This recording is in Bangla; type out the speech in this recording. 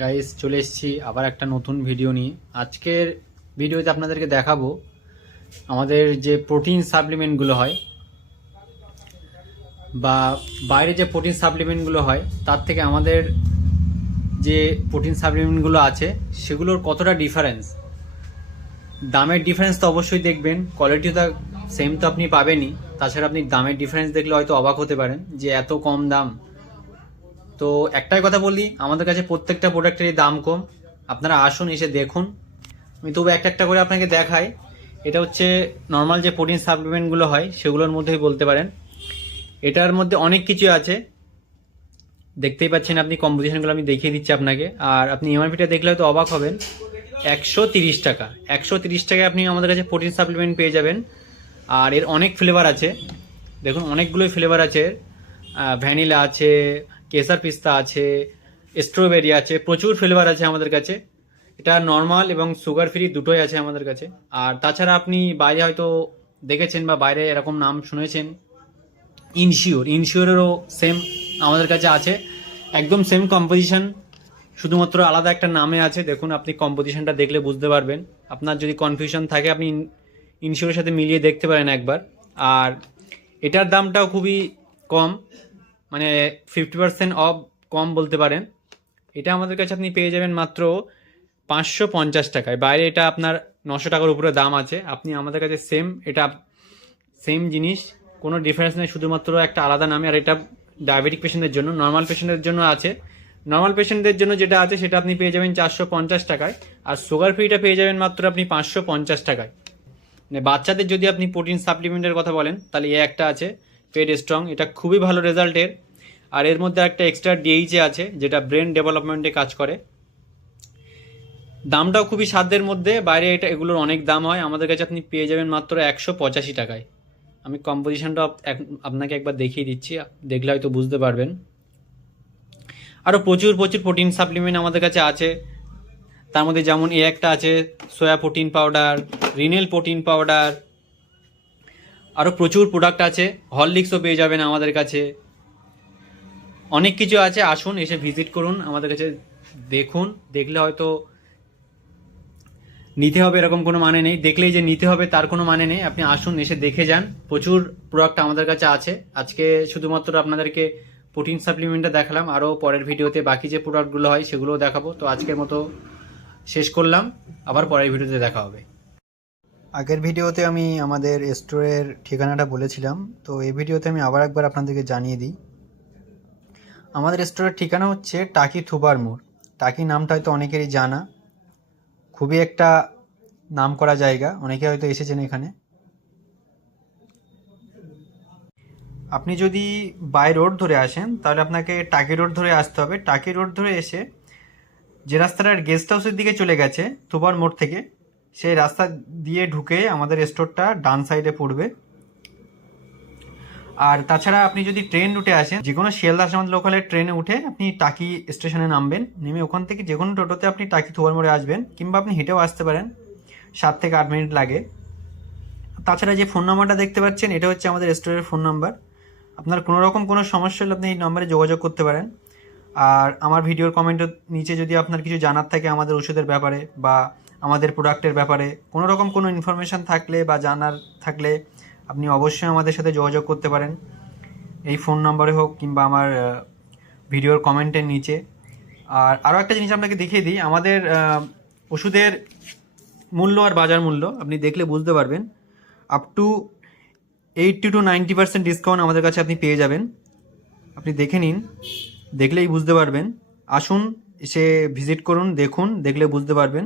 গাইস, চলে এসেছি আবার একটা নতুন ভিডিও নিয়ে। আজকের ভিডিওতে আপনাদেরকে দেখাবো আমাদের যে প্রোটিন সাপ্লিমেন্টগুলো হয় বা বাইরে যে প্রোটিন সাপ্লিমেন্টগুলো হয় তার থেকে আমাদের যে প্রোটিন সাপ্লিমেন্টগুলো আছে সেগুলোর কতটা ডিফারেন্স। দামের ডিফারেন্স তো অবশ্যই দেখবেন, কোয়ালিটি তো সেম তো আপনি পাবেনই, তাছাড়া আপনি দামের ডিফারেন্স দেখলে হয়তো অবাক হতে পারেন যে এত কম দাম। তো একটাই কথা বলি, আমাদের কাছে প্রত্যেকটা প্রোডাক্টেরই দাম কম। আপনারা আসুন, এসে দেখুন। আমি তবু একটা একটা করে আপনাকে দেখাই। এটা হচ্ছে নর্মাল যে প্রোটিন সাপ্লিমেন্টগুলো হয় সেগুলোর মধ্যেই বলতে পারেন। এটার মধ্যে অনেক কিছু আছে, দেখতেই পাচ্ছেন আপনি। কম্পোজিশনগুলো আমি দেখিয়ে দিচ্ছি আপনাকে, আর আপনি এমআরপিটা দেখলে হয়তো অবাক হবেন। 130 টাকা, 130 টাকায় আপনি আমাদের কাছে প্রোটিন সাপ্লিমেন্ট পেয়ে যাবেন। আর এর অনেক ফ্লেভার আছে, দেখুন অনেকগুলোই ফ্লেভার আছে। ভ্যানিলা আছে, কেসার পিস্তা আছে, স্ট্রবেরি আছে, প্রচুর ফ্লেভার আছে আমাদের কাছে। এটা নর্মাল এবং সুগার ফ্রি দুটোই আছে আমাদের কাছে। আর তাছাড়া আপনি বাইরে হয়তো দেখেছেন বা বাইরে এরকম নাম শুনেছেন, ইনশিওরেরও সেম আমাদের কাছে আছে, একদম সেম কম্পোজিশন, শুধুমাত্র আলাদা একটা নামে আছে। দেখুন, আপনি কম্পোজিশনটা দেখলে বুঝতে পারবেন। আপনার যদি কনফিউশন থাকে আপনি ইনশিওরের সাথে মিলিয়ে দেখতে পারেন একবার। আর এটার দামটাও খুবই কম, মানে 50% অফ কম বলতে পারেন। এটা আমাদের কাছে আপনি পেয়ে যাবেন মাত্র 550 টাকায়। বাইরে এটা আপনার 900 টাকার উপরে দাম আছে। আপনি আমাদের কাছে এটা সেম জিনিস, কোনো ডিফারেন্স নেই, শুধুমাত্র একটা আলাদা নামে। আর এটা ডায়াবেটিক পেশেন্টদের জন্য, নর্মাল পেশেন্টদের জন্য আছে। নর্মাল পেশেন্টদের জন্য যেটা আছে সেটা আপনি পেয়ে যাবেন 450 টাকায়। আর সুগার ফ্রিটা পেয়ে যাবেন মাত্র আপনি 550 টাকায়। মানে বাচ্চাদের যদি আপনি প্রোটিন সাপ্লিমেন্টের কথা বলেন তাহলে একটা আছে পেড স্ট্রং, এটা খুবই ভালো রেজাল্টের। আর এর মধ্যে একটা এক্সট্রা ডিএইচএ আছে যেটা ব্রেন ডেভেলপমেন্টে কাজ করে। দামটাও খুবই সাধ্যের মধ্যে। বাইরে এগুলোর অনেক দাম হয়, আমাদের কাছে আপনি পেয়ে যাবেন মাত্র 185 টাকায়। আমি কম্পোজিশনটা আপনাকে একবার দেখিয়ে দিচ্ছি, দেখলে হয়তো বুঝতে পারবেন। আরও প্রচুর প্রচুর প্রোটিন সাপ্লিমেন্ট আমাদের কাছে আছে। তার মধ্যে যেমন একটা আছে সোয়া প্রোটিন পাউডার, রিনেল প্রোটিন পাউডার, আরও প্রচুর প্রোডাক্ট আছে। হরলিক্সও পেয়ে যাবেন আমাদের কাছে, অনেক কিছু আছে। আসুন, এসে ভিজিট করুন আমাদের কাছে, দেখুন। দেখলে হয়তো নিতে হবে এরকম কোনো মানে নেই, দেখলেই যে নিতে হবে তার কোনো মানে নেই। আপনি আসুন, এসে দেখে যান। প্রচুর প্রোডাক্ট আমাদের কাছে আছে। আজকে শুধুমাত্র আপনাদেরকে প্রোটিন সাপ্লিমেন্টটা দেখালাম, আরও পরের ভিডিওতে বাকি যে প্রোডাক্টগুলো হয় সেগুলোও দেখাবো। তো আজকের মতো শেষ করলাম, আবার পরের ভিডিওতে দেখা হবে। আগের ভিডিওতে আমি আমাদের স্টোরের ঠিকানাটা বলেছিলাম, তো এই ভিডিওতে আমি আবার একবার আপনাদেরকে জানিয়ে দিই। আমাদের স্টোরের ঠিকানা হচ্ছে টাকি থুবার মোড়। টাকি নামটা হয়তো অনেকেরই জানা, খুবই একটা নাম করা জায়গা, অনেকে হয়তো এসেছেন এখানে। আপনি যদি বাই রোড ধরে আসেন তাহলে আপনাকে টাকি রোড ধরে আসতে হবে। টাকি রোড ধরে এসে যে রাস্তাটার গেস্ট হাউসের দিকে চলে গেছে থুবার মোড় থেকে, সেই রাস্তা দিয়ে ঢুকে আমাদের স্টোরটা ডান সাইডে পড়বে। আর তাছাড়া আপনি যদি ট্রেন রুটে আসেন, যে কোনো শিয়ালদা আসামের লোকালের ট্রেনে উঠে আপনি টাকি স্টেশনে নামবেন। নেমে ওখান থেকে যে কোনো টোটোতে আপনি টাকি থুবার মোড়ে আসবেন, কিংবা আপনি হেঁটেও আসতে পারেন, 7 থেকে 8 মিনিট লাগে। তাছাড়া যে ফোন নাম্বারটা দেখতে পাচ্ছেন এটা হচ্ছে আমাদের স্টোরের ফোন নাম্বার। আপনার কোনো রকম কোনো সমস্যা হলে আপনি এই নম্বরে যোগাযোগ করতে পারেন। আর আমার ভিডিওর কমেন্টের নিচে যদি আপনার কিছু জানার থাকে আমাদের ওষুধের ব্যাপারে বা আমাদের প্রোডাক্টের ব্যাপারে, কোনো রকম কোনো ইনফরমেশান থাকলে বা জানার থাকলে আপনি অবশ্যই আমাদের সাথে যোগাযোগ করতে পারেন, এই ফোন নম্বরে হোক কিংবা আমার ভিডিওর কমেন্টের নিচে। আর আরও একটা জিনিস আপনাকে দেখিয়ে দিই, আমাদের ওষুধের মূল্য আর বাজার মূল্য আপনি দেখলে বুঝতে পারবেন। আপ টু 80 to 90% ডিসকাউন্ট আমাদের কাছে আপনি পেয়ে যাবেন। আপনি দেখে নিন, দেখলেই বুঝতে পারবেন। আসুন, এসে ভিজিট করুন, দেখুন, দেখলে বুঝতে পারবেন।